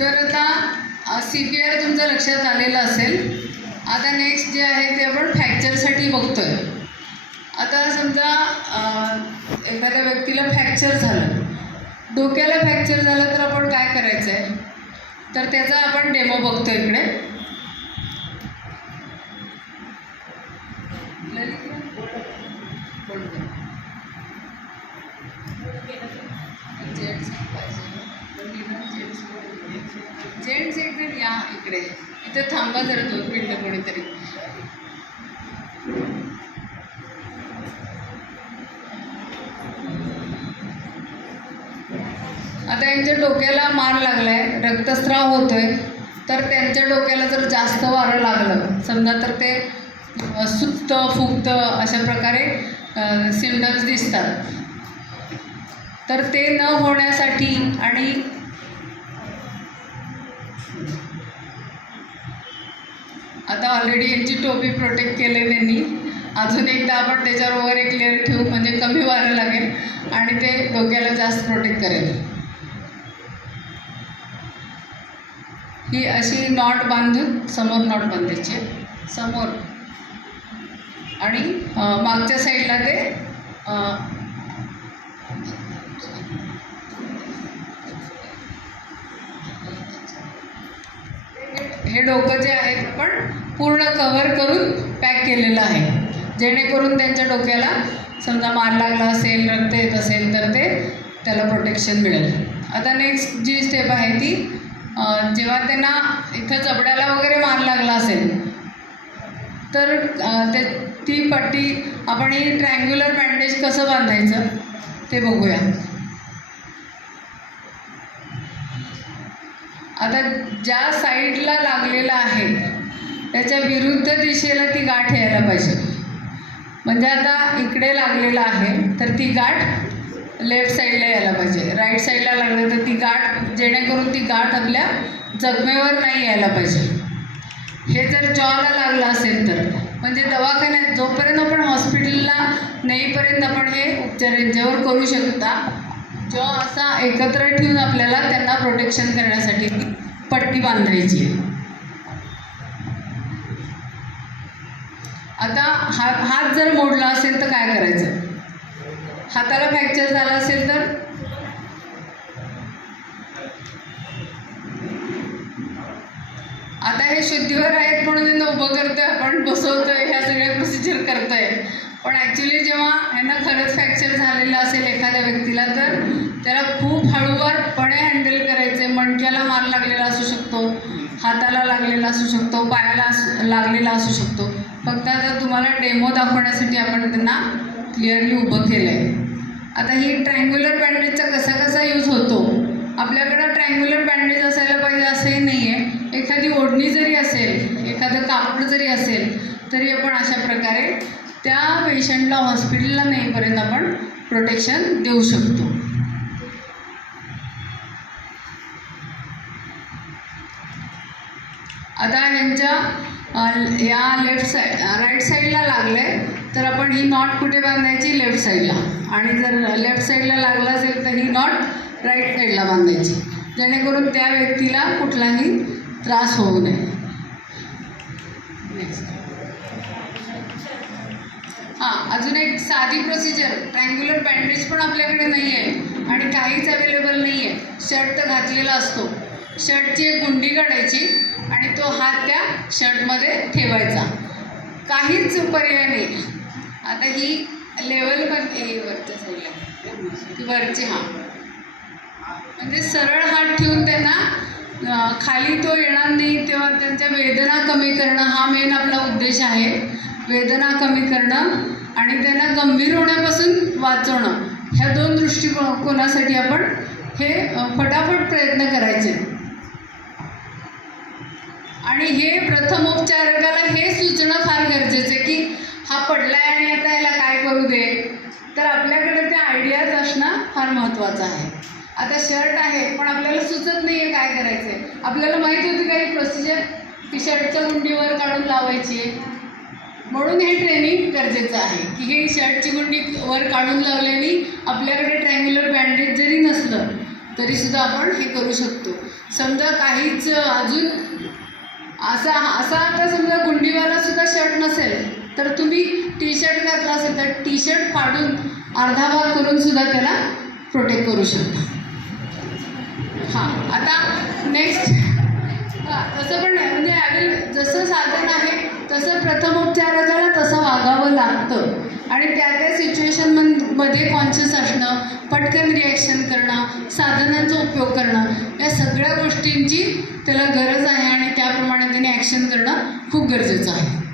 तर आता CPR तुमचं लक्षात आलेलं असेल. आता नेक्स्ट जे आहे ते आपण फ्रॅक्चरसाठी बघतोय. आता समजा एखाद्या व्यक्तीला फ्रॅक्चर झालं, डोक्याला फ्रॅक्चर झालं तर आपण काय करायचं आहे, तर त्याचा आपण डेमो बघतो इकडे. जेंट्स एकदम या इकडे, इथे थांबा जरा 2 मिनिटं कोणीतरी. आता यांच्या डोक्याला मार लागलाय, रक्तस्राव होतोय, तर त्यांच्या डोक्याला जर जास्त वारं लागलं समजा तर ते सुटतं फुगतं अशा प्रकारे सिम्पटम्स दिसतात. तर ते न होण्यासाठी आणि आता ऑलरेडी यांची टोपी प्रोटेक्ट केली त्यांनी, अजून एकदा आपण त्याच्यावर वर एक लेअर ठेवू म्हणजे कमी वारं लागेल आणि ते डोक्याला जास्त प्रोटेक्ट करेल. ही अशी नॉट बांधून समोर नॉट बांधायची समोर आणि मागच्या साईडला ते हे डोकं जे आहे पण पूर्ण कव्हर करून पॅक केलेलं आहे, जेणेकरून त्यांच्या डोक्याला समजा मार लागला असेल, रक्त येत असेल तर ते त्याला प्रोटेक्शन मिळेल. आता नेक्स्ट जी स्टेप आहे ती जेव्हा त्यांना इथं जबड्याला वगैरे मार लागला असेल तर ती पट्टी आपण ही ट्रायंग्युलर बँडेज कसं बांधायचं ते बघूया. आता ज्या साईडला लागलेलं आहे त्याच्या विरुद्ध दिशेला ती गाठ यायला पाहिजे. म्हणजे आता इकडे लागलेलं आहे तर ती गाठ लेफ्ट साईडला यायला पाहिजे, राईट साईडला लागलं तर ती गाठ, जेणेकरून ती गाठ आपल्या जखमेवर नाही यायला पाहिजे. हे जर जॉला लागलं असेल तर म्हणजे दवाखान्यात जोपर्यंत आपण हॉस्पिटलला नेईपर्यंत आपण हे उपचार यांच्यावर करू शकता. जॉ असा एकत्र ठेवून आपल्याला त्यांना प्रोटेक्शन करण्यासाठी पट्टी बांधायची आहे. आता हात जर मोडला असेल तर काय करायचं, हाताला फ्रॅक्चर झाला असेल तर आता हे शुद्धीवर आहेत म्हणून यांना उभं करतोय आपण, बसवतोय, ह्या सगळ्या प्रोसिजर करतोय. पण ॲक्च्युली जेव्हा यांना खरंच फ्रॅक्चर झालेलं असेल एखाद्या व्यक्तीला तर त्याला खूप हळूवारपणे हँडल करायचं आहे. मणक्याला मार लागलेला असू शकतो, हाताला लागलेला असू शकतो, पायाला लागलेला असू शकतो. फक्त आता तुम्हाला डेमो दाखवण्यासाठी आपण त्यांना क्लिअरली उभं केलं आहे. आता ही ट्रायंग्युलर बँडेजचा कसा यूज होतो, आपल्याकडं ट्रायंग्युलर बँडेज असायला पाहिजे असंही नाही आहे. एखादी ओढणी जरी असेल, एखादं कापड जरी असेल तरी आपण अशा प्रकारे त्या पेशंटला हॉस्पिटलला नेईपर्यंत आपण प्रोटेक्शन देऊ शकतो. आता ह्यांच्या या राईट साईडला लागलं आहे तर आपण ही नॉट कुठे बांधायची, लेफ्ट साईडला, आणि जर लेफ्ट साईडला लागलं असेल तर ही नॉट राईट साईडला बांधायची, जेणेकरून त्या व्यक्तीला कुठलाही त्रास होऊ नये. अजून एक साधी प्रोसिजर, ट्रायंग्युलर बँडेज पण आपल्याकडे नाही आहे आणि काहीच अवेलेबल नाही आहे. शर्ट तर घातलेला असतो, शर्टची एक गुंडी काढायची आणि तो हात त्या शर्टमध्ये ठेवायचा, काहीच पर्याय नाही. आता ही लेवलमध्ये वरच्या साईडला वरची म्हणजे सरळ हात ठेवून त्यांना खाली तो येणार नाही, तेव्हा त्यांच्या वेदना कमी करणं हा मेन आपला उद्देश आहे. वेदना कमी करणं आणि त्यांना गंभीर होण्यापासून वाचवणं, ह्या 2 दृष्टिकोनासाठी आपण हे फटाफट प्रयत्न करायचे. आणि हे प्रथमोपचारकाला हे सुचणं फार गरजेचं आहे की हा पडलाय आणि आता याला काय करू दे, तर आपल्याकडे त्या आयडियाज असणं फार महत्त्वाचं आहे. आता शर्ट आहे पण आपल्याला सुचत नाही आहे काय करायचं आहे. आपल्याला माहिती होती काही प्रोसिजर ती शर्टच्या गुंडीवर काढून लावायची आहे, म्हणून हे ट्रेनिंग गरजेचं आहे की ही शर्टची गुंडी वर काढून लावल्याने आपल्याकडे ट्रायंग्युलर बँडेज जरी नसलं तरीसुद्धा आपण हे करू शकतो. समजा काहीच अजून असा आता समजा गुंडीवालासुद्धा शर्ट नसेल तर तुम्ही टी शर्ट घातला असेल तर टी शर्ट फाडून अर्धा भाग करून सुद्धा त्याला प्रोटेक्ट करू शकता. हां, आता नेक्स्ट तसं पण नाही म्हणजे जसं साधन आहे तसं प्रथमोपचाराला तसं वागावं लागतं आणि त्या सिच्युएशनमध्ये कॉन्शियस असणं, पटकन रिॲक्शन करणं, साधनांचा उपयोग करणं, या सगळ्या गोष्टींची त्याला गरज आहे आणि त्याप्रमाणे त्याने ॲक्शन करणं खूप गरजेचं आहे.